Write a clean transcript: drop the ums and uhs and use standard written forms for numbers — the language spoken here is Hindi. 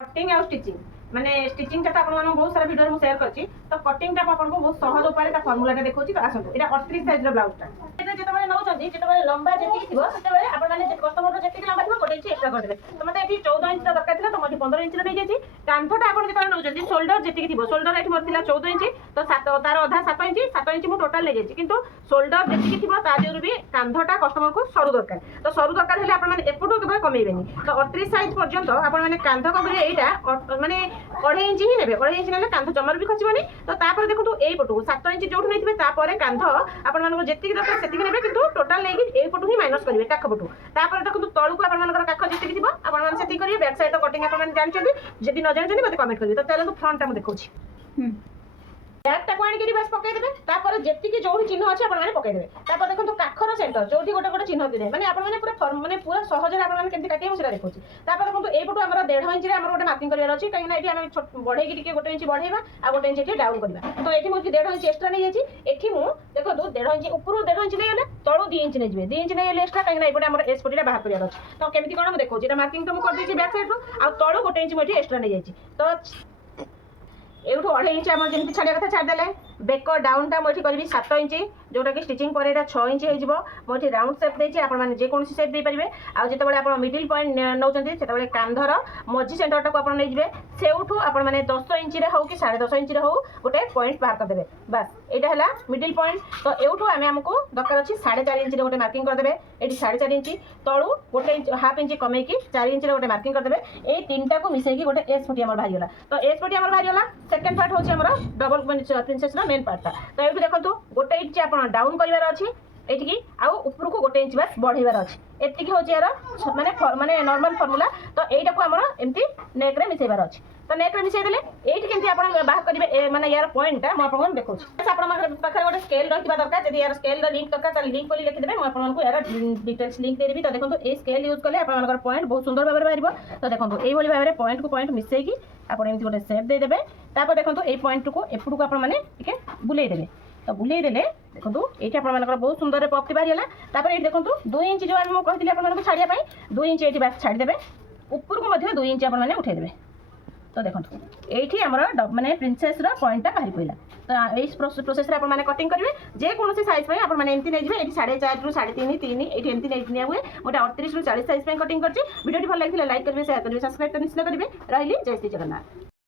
कटिंग और स्टिचिंग माने स्टिचिंग टा आपण माने बहुत सारा वीडियो में शेयर करछि तो कटिंग टा आपण को बहुत सहज उपाय ता फार्मूला टा देखौछि तो आसंतो एटा 38 साइज रो ब्लाउज टा एटा जेते बेले नौ छथि जेते बेले लंबा जेति थिबो सेते बेले आपण माने कस्टमर रो जेति लंबा थिबो गोटे इंच एक्स्ट्रा कर देबे तो मते एठी 14 इंच दरकार थिला तो मते 15 इंच रो नै जायछि कांधटा आपण जेते नौ छथि शोल्डर जेति थिबो शोल्डर एठी मोर थिला 14 इंच तो 7 तार आधा 7 इंच मु टोटल नै जायछि किंतु शोल्डर जेति थिबो ता देउर भी कांधटा कस्टमर को सरू दरकार तो सरू दरकार हेले आपण माने एपटो केबे कमेइबेनी तो 38 साइज पर्यंत आपण माने कांध कबरे एटा माने 2.5 इंच ही नेबे 2.5 इंच नेले कांध जमर भी खसिबनी तो तापर देखंतु एई पटु 7 इंच जोठु नैथिबे तापर कांध आपण मानको जेतिक दरकार सेतिक नेबे किंतु टोटल लेकी एई पटु ही माइनस करिवे काख पटु तापर देखंतु तळुको आपण मानकर काख जेतिक थिबो आपण मान सेति करिवे बैक साइड तो कटिंग आपण मान जानचंदी जदि न जानचंदी मते कमेंट करिवे तो चलंतु फ्रंट टा म देखौछि बैक टाको आनी करी बस पकाई देबे तापर जेति की जोठी चिन्ह अछि आपण माने पकाई देबे तापर देखंतु काखर सेंटर जोठी गोटे गोटे चिन्ह दिले माने आपण माने पूरा सहज रे आपण माने केमति काटिबो सेटा देखौछि तापर देखंतु एई पटु हमर 1.5 इंच रे हमर गोटे मार्किंग करिवार अछि काहे ना एठी हम बढ़ाई की टिके गोटे इंच बढ़ाइबा आ गोटे इंच एठी डाउन करबा तो एठी मोर 1.5 इंच एक्स्ट्रा नै जाछि एठी मु देखंतु 1.5 इंच ऊपर 1.5 इंच नै गेले तळो 2 इंच नै जिवे 2 इंच नै गेले एक्स्ट्रा काहे ना एपटे हमर एस पटिरा बाहर करिवार अछि तो केमति कोन हम देखौछि एटा मार्किंग तो मु कर देछि बैक साइड रो आ तळो गोटे इंच मोठी एक्स्ट्रा नै जाछि तो एठू 2.5 इंच हम जेमति छाडिया कथा छाड देले बेक डाउन टा मोठी करबी 7 इंच जोटा कि स्टिचिंग पर एटा 6 इंच हे जिवो मोठी राउंड शेप देछि आपण माने जे कोनसी शेप दे परिबे आ जते बेले आपण मिडिल पॉइंट नौचंती सेते बेले कांधर मझी सेंटर टा को आपण नै जिवे सेउठू आपण माने 10 इंच रे हो कि 10.5 इंच रे हो गोटे पॉइंट बाहर कर देबे बस एटा हला मिडिल पॉइंट तो एउठू आमे हमको दरकार अछि 4.5 इंच रे गोटे मार्किंग कर देबे एटी 4.5 इंच तळू गोटे इंच हाफ इंच कमे की 4 इंच रे गोटे मार्किंग कर देबे ए तीनटा को मिसै की गोटे एस पटी हमर भारी होला तो एस पटी हमर भारी होला सेकंड पार्ट होछि हमर डबल प्रिंसेस रा मेन पार्ट तो ये देखो गोटे इंच आप डाउन करार अच्छी ये आउ ऊपर को गोटे इंच बस बढ़ाइबार अच्छी एतिक हूँ यार माने माने नॉर्मल फॉर्मूला तो यहीटा को आमर एमती नेक रे मिसेबार अच्छी तो नेक रे मिसई देले एठी केमती आपण बाहर करिवे माने यार पॉइंट टा म आपण देखौछ आपण पाखरे गोटे स्केल रहिबा दरकार जदि यार स्केल रो लिंक दरकार त लिंक कोली लिखि देबे म आपण को यार डिटेल्स लिंक दे देबी तो देखंतु ए स्केल यूज करले आपण मानकर पॉइंट बहुत सुंदर भाबरे बाहिबो तो देखंतु एई भली भाबरे पॉइंट को पॉइंट मिसई की आपण एमती गोटे शेप दे देबे तापर देखंतु ए पॉइंट को एपुड को आपण माने टिके बुलेई देबे तो बुलेई देले देखंतु एठी आपण मानकर बहुत सुंदर रे पॉपटी बाहरी हला तापर एठी देखंतु 2 इंच जो हम कहतिले आपण मानकर छाडिया पई 2 इंच एठी बस छाडी देबे ऊपर को मध्ये 2 इंच आपण माने उठै देबे तो देखंतु एठी हमर माने प्रिंसेस रो पॉइंट टा बाहरी पइला तो एई प्रोसेस रे आपण माने कटिंग करिवे जे कोनोसी साइज पई आपण माने एमती नै जिवे एठी 4.5 रु 3.5 3 एठी एमती नै निया हुए मोटा 38 रु 40 साइज पई कटिंग करछि वीडियो टी भल लागिले लाइक करिवे शेयर करिवे सब्सक्राइब तो निश्चित करिवे रहिली जय श्री जगन्नाथ।